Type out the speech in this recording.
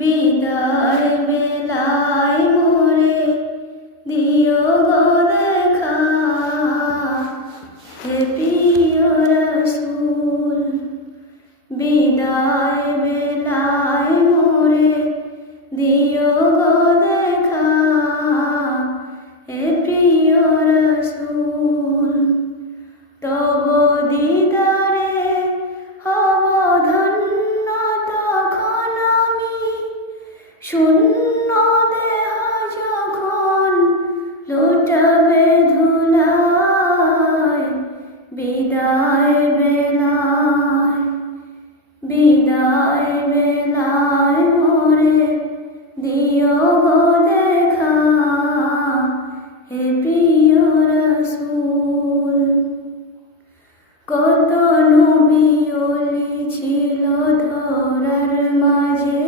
বিদায় বেলায় মোরে দিও গো দেখা, হে প্রিয় রাসূল। বিদায় বেলায় মোরে দিও গো দেখা, হে প্রিয় রাসূল। তব দিদারে হব ধন্য তখন আমি, শূন্য